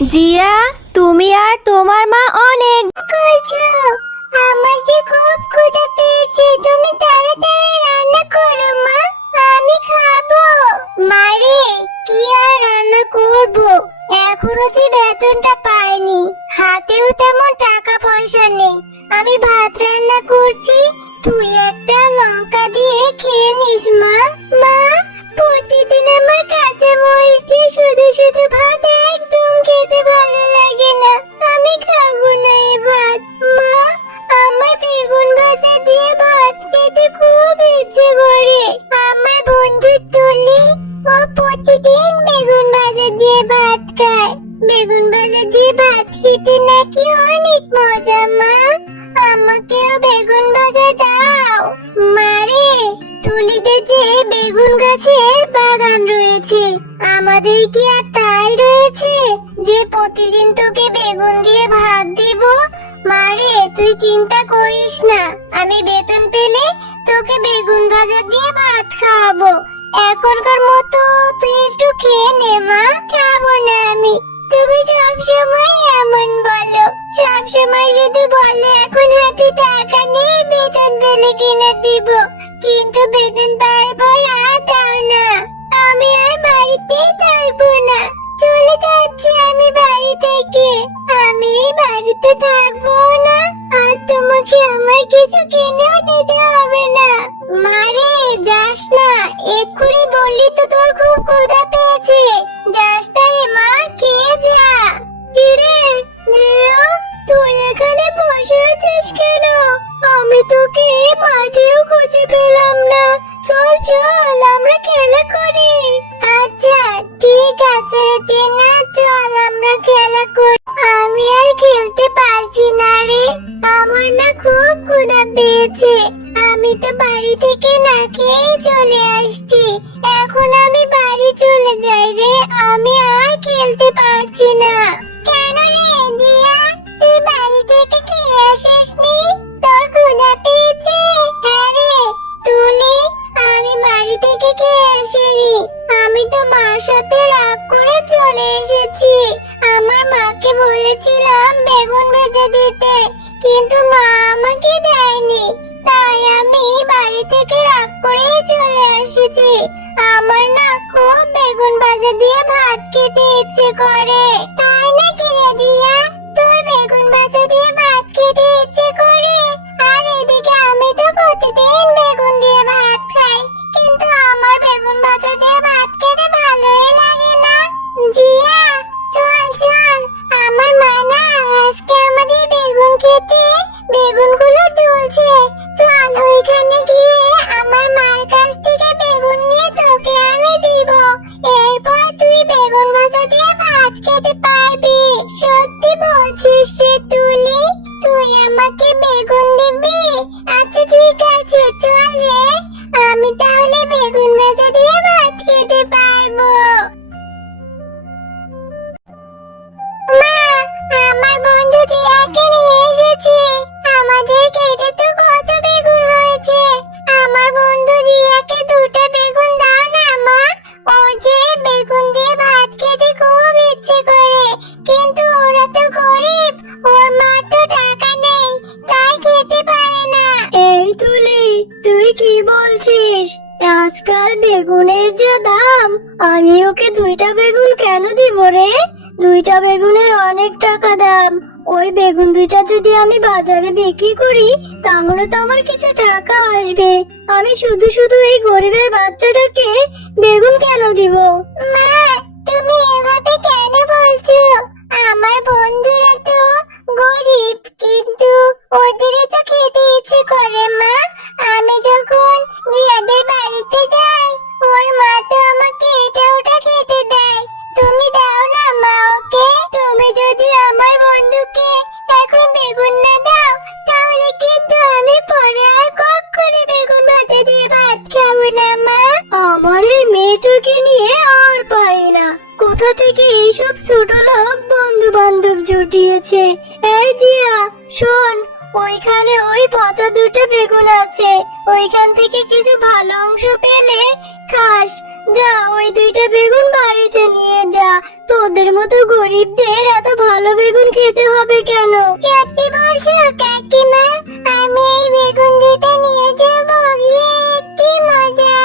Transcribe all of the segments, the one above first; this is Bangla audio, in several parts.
জিয়া, তুমি আর তোমার মা অনেক করছো। আমার যে খুব ক্ষুধা পেয়েছে, তুমি তাড়াতাড়ি রান্না করো মা, আমি খাবো। মারে, কি আর রান্না করব, এখনো যে বেতনটা পাইনি, হাতেও তেমন টাকা পয়সা নেই। আমি ভাত রান্না করছি, তুই একটা লঙ্কা দিয়ে খেয়ে নিস মা। মা, প্রতিদিন আমার কাঁচা মরিচ দিয়ে শুধু শুধু ভাত একদম খেতে ভালো লাগে না, আমি খাবো না এই ভাত। মা, আমার বেগুন ভাজা দিয়ে ভাত খেতে খুব ইচ্ছে করে। আমার বন্ধু তুলি, ও প্রতিদিন বেগুন ভাজা দিয়ে ভাত খায়। বেগুন ভাজা দিয়ে ভাত খেতে নাকি অনেক মজা। মা, আমাকেও বেগুন ভাজা দাও। মারে, তুলিতে যে বেগুন গাছের বাগান রয়েছে, আমাদের কি আর তাই রয়েছে যে প্রতিদিন তোকে বেগুন দিয়ে ভাত দিব? মারে, তুই চিন্তা করিস না, আমি বেতন পেলে তোকে বেগুন ভাজা দিয়ে ভাত খাওয়াবো। এখনকার মতো তুই একটু খেয়ে নে মা, খাবো না আমি। তুমি সব সময় এমন বলো, সব সময় শুধু বলো এখন হাতে টাকা নেই, বেতন পেলে কিনে দিব, কিন্তু বেতন পাওয়ার পর আর দাও না। আমি আর বাড়িতেই থাকবো না, চলে যাচ্ছি আমি বাড়ি থেকে। আমি বাড়িতে থাকবো না, আর তোমাকে আমার কিছু কিনেও দিতে হবে না। মারে, যাস না, এক্ষুনি বললি তো তোর খুব ক্ষুধা পেয়েছে, যাস না রে মা, খেয়ে যা। কিরে জিয়া, তুই এখানে বসে আছিস কেন? আমি তোকে মাঠেও খুঁজে পেলাম না। চল চল, আমরা খেলা করি। আচ্ছা ঠিক আছে টিনা, চল আমরা খেলা করি। আমি আর খেলতে পারছি না রে, আমার না খুব ক্ষুধা পেয়েছে। আমি তো বাড়ি থেকে না খেয়ে চলে আসছি, এখন আমি বাড়ি চলে যাই রে, আমি আর খেলতে পারছি না। কেন রে দিয়া, তুই বাড়ি থেকে খেয়ে আসিসনি? তোর ক্ষুধা পেয়েছে? হ্যাঁ রে তুলি, আমি বাড়ি থেকে খেয়ে আসিনি, আমি তো মার সাথে রাগ করে চলে এসেছি। আমার মাকে বলেছিলাম বেগুন ভেজে দিতে, কিন্তু মা আমাকে দেয়নি, তাই আমি বাড়ি থেকে রাগ করে চলে এসেছি। আমার না খুব বেগুন ভাজা দিয়ে ভাত খেতে ইচ্ছে করে। তাই নাকি রে দিয়া, তোর বেগুন ভাজা দিয়ে ভাত খেতে ইচ্ছে করে? আর এদিকে আমি তো প্রতিদিন বেগুন দিয়ে ভাত খাই, কিন্তু আমার বেগুন ভাজা দিয়ে ভাত খেতে ভালোই লাগে না। জিয়া, চল চল, আমার মা না আজকে আমাদের বেগুন খেতে বেগুনগুলো তুলছে, চল ওইখানে গিয়ে আমার মার কাছ থেকে বেগুন নিয়ে তোকে আমি দিব, এরপর তুই বেগুন ভাজা দিয়ে ভাত খেতে পারবি। সত্যি বলছিস রে তুলি, তুই আমাকে বেগুন দিবি? আচ্ছা ঠিক আছে, চল রে, আমি তাহলে বেগুন ভাজা দিয়ে ভাত খেতে পারবো। মা, আমার বন্ধু জিয়াকে নিয়ে এসেছি, আমাদের খেতে তো কত বেগুন হয়েছে, আমার বন্ধু জিয়াকে দুটো বেগুন দাও না মা, ও যে বেগুন দিয়ে ভাত খেতে খুব ইচ্ছে করে, কিন্তু ওরা তো গরিব, ওর মা তো টাকা নেই, তাই খেতে পারে না। এই তুলি, তুই কি বলছিস? আজকাল বেগুনের যে দাম, আমি ওকে দুইটা বেগুন কেন দিব রে? দুইটা বেগুনের অনেক টাকা দাম, ওই বেগুন দুইটা যদি আমি বাজারে বিক্রি করি তাহলে তো আমার কিছু টাকা আসবে। আমি শুধু শুধু এই গরিবের বাচ্চাটাকে বেগুন কেন দিব? মা, তুমি এভাবে কেন বলছো? আমার বন্ধুরা তো গরিব, কিন্তু ওদেরও তো খেতে ইচ্ছে করে মা। আমি যখন জিয়াদের বাড়িতে যাই, ওর মা তো আমাকে এটা ওটা খেতে দেয়, তুমি দাও না মা ওকে। তুমি যদি আমার বন্ধুকে এখন বেগুন না দাও, তাহলে কিন্তু আমি পরে আর কখনো বেগুন ভাজা দিয়ে ভাত খাবো না মা। আমার এই মেয়েটাকে নিয়ে আর পারি না, কোথা থেকে এইসব ছোট লোক বন্ধু বান্ধব জুটিয়েছে। এই জিয়া শোন, ওইখানে ওই পচা দুটো বেগুন আছে, ওইখান থেকে কিছু ভালো অংশ পেলে খাস, যা ওই দুইটা বেগুন বাড়িতে নিয়ে যা। তোদের মতো গরিবদের এত ভালো বেগুন খেতে হবে কেন? সত্যি বলছো কাকিমা? আমি এই বেগুন দুটো নিয়ে যাবো। ইয়ে, কি মজা!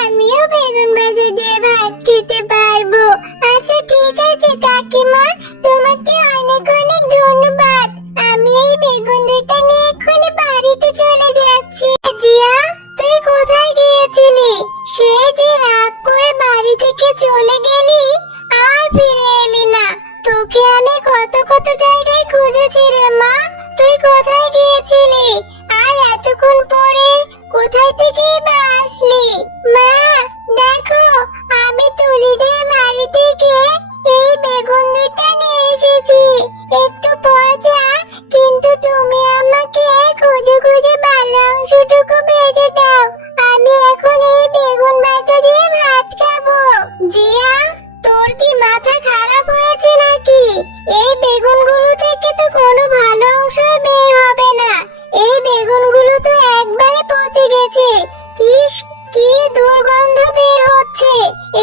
আমিও বেগুন ভাজা দিয়ে ভাত খেতে পারবো। আচ্ছা ঠিক আছে কাকিমা, তোমাকে অনেক অনেক ধন্যবাদ। আমি এই বেগুন দুটো নিয়ে এক্ষুনি বাড়িতে চলে যাচ্ছি। জিয়া, তুই কোথায় গিয়েছিলি? সে যে রাগ করে বাড়ি থেকে চলে গেলি, আর ফিরে এলি না। তোকে আমি কত কত জায়গায় খুঁজেছি রে মা। তুই কোথায় গিয়েছিলি? আর এতক্ষণ পরে কোথায় থেকে বা আসলি? মা, দেখো, আমি তুলিদের বাড়ি থেকে এই বেগুন দুটো নিয়ে এসেছি। একটু পচা, কিন্তু তুমি আমাকে খুঁজে খুঁজে ভালো অংশটুকু ভেজে দাও। আমি এখন এই বেগুন ভাজা দিয়ে ভাত খাবো। জিয়া, তোর কি মাথা খারাপ হয়েছে নাকি? এই বেগুনগুলো থেকে তো কোনো ভালো অংশই বের হবে না। এই বেগুনগুলো তো একবারে পচে গেছে। কি কি দুর্গন্ধ বের হচ্ছে!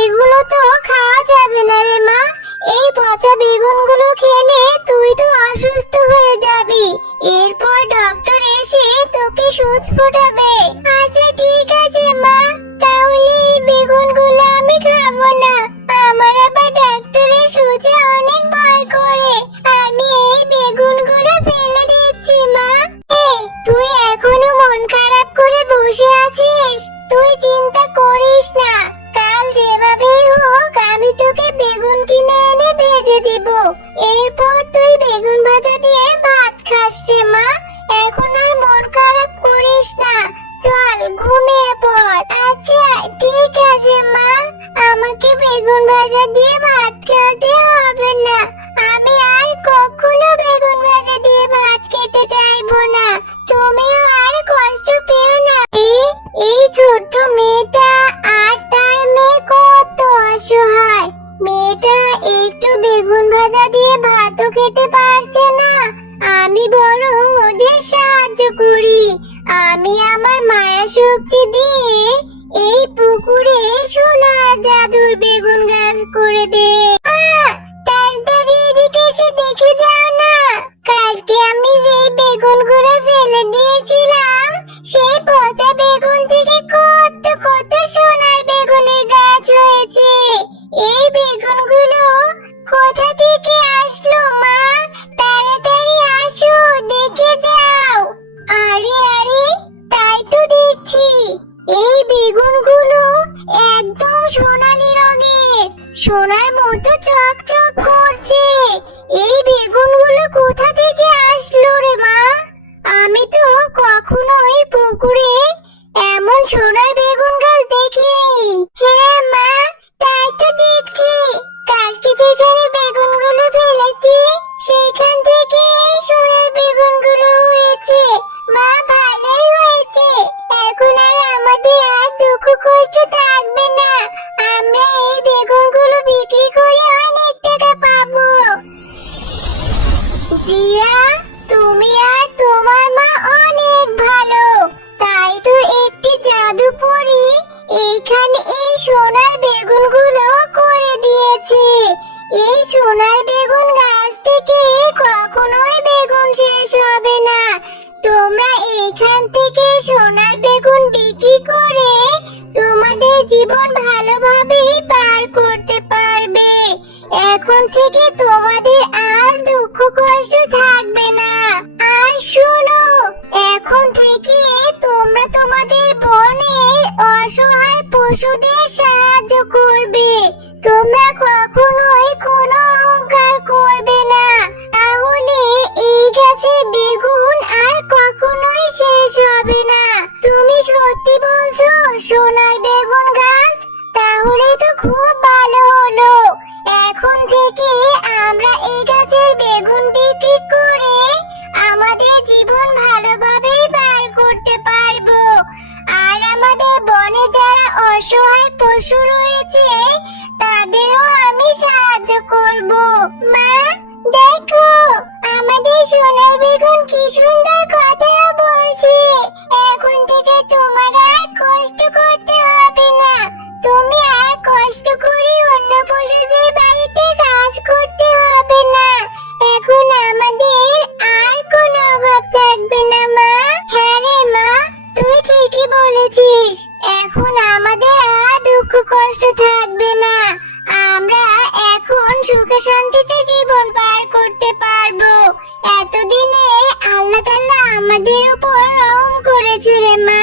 এগুলো তো খাওয়া যাবে না রে মা। এই পচা বেগুনগুলো খেলে তুই তো অসুস্থ হয়ে যাবি। এরপর ডক্টর এসে তোকে সুচ ফোটাবে। আচ্ছা ঠিক আছে মা, তাহলে এই বেগুনগুলো আমি খাবো না। আমার আবার ডাক্তারের সুচে অনেক ভয় করে। আমি এই বেগুনগুলো ফেলে দিচ্ছি মা। তুই এখনো মন খারাপ করে বসে আছিস? তুই চিন্তা করিস না, কাল যেভাবেই হোক আমি তোকে বেগুন কিনে এনে ভেজে দিব। এরপর তুই বেগুন ভাজা দিয়ে ভাত খাস রে মা। এখন আর মন খারাপ করিস না, চল ঘুমিয়ে পড়। আচ্ছা ঠিক আছে মা, আমাকে বেগুন ভাজা দিয়ে ভাত খেতে হবে না। আমি আর কখনো বেগুন ভাজা দিয়ে ভাত খেতে চাইবো না। তুমিও আর কষ্ট পেও না। এই ছোট্ট মেয়েটা আর তার মেয়ে কত অসহায়। মেয়েটা একটু বেগুন ভাজা দিয়ে ভাতও খেতে পারছে না। আমি বরং ওদের সাহায্য করি। আমি আমার মায়া শক্তি দিয়ে এই পুকুরে সোনার জাদুর বেগুন গাছ করে দে। তাড়াতাড়ি এদিকে এসে দেখে যাও না, কালকে আমি যেই বেগুনগুলো ফেলে দিয়েছিলাম, সেই পচা বেগুন থেকে কত কত সোনার বেগুনের গাছ হয়েছে। এই বেগুনগুলো কোথা থেকে আসলো মা? তাড়াতাড়ি আসো, দেখে যাও। আরে আরে, তাই তো দেখছি। এই বেগুনগুলো একদম সোনালী রঙের, সোনার মতো চকচক করছে। এই বেগুনগুলো কোথা থেকে আসলো রে মা? আমি তো কখনোই পুকুরে এমন সোনার বেগুন গাছ দেখিনি। হ্যাঁ মা, তাই তো দেখছি। কালকে যেখানে বেগুনগুলো ফেলেছি, সেখান থেকে সোনার বেগুনগুলো হয়েছে। মা, ভালোই হয়েছে। এখন আর আমাদের আর দুঃখ কষ্ট থাকবে না। আমরা এই বেগুনগুলো বিক্রি করে অনেক টাকা পাবো। জিয়া, তুমি আর তোমার মা অনেক ভালো। তাই তো একটি জাদু পরী এইখানে এই সোনার বেগুনগুলো করে দিয়েছে। এই সোনার বেগুন গাছ থেকে কখনোই বেগুন শেষ হবে না। তোমরা এইখান থেকে সোনার বেগুন বিক্রি করে তোমাদের জীবন ভালোভাবেই পার করতে পারবে। এখন থেকে তোমাদের আর দুঃখ কষ্ট থাকবে না। আর শোনো, এখন থেকে তোমরা তোমাদের বনের অসহায় পশুদের সাহায্য করবে। তোমরা কখনোই কোনো অহংকার করবে না। তাহলে এই গাছের বেগুন আর কখনোই শেষ হবে না। তুমি সত্যি বলছো সোনার বেগুন গাছ? তাহলে তো খুব ভালো হলো। এখন থেকে আমরা এই গাছের বেগুন বিক্রি করে আমাদের জীবন ভালোভাবেই পার করতে পারবো। আর আমাদের বনে যারা অসহায় পশু রয়েছে, তাদেরও আমি সাহায্য করব। মা, দেখো, আমাদের সোনার বেগুন কি সুন্দর কথা বলছে। এখন থেকে তোমার আর কষ্ট করতে হবে না। তুমি আর করেছিস। এখন আমাদের আর দুঃখ কষ্ট থাকবে না। আমরা এখন সুখে শান্তিতে জীবন পার করতে পারবো। এতদিনে আল্লাহ তাআলা আমাদের উপর রহম করেছে রে মা।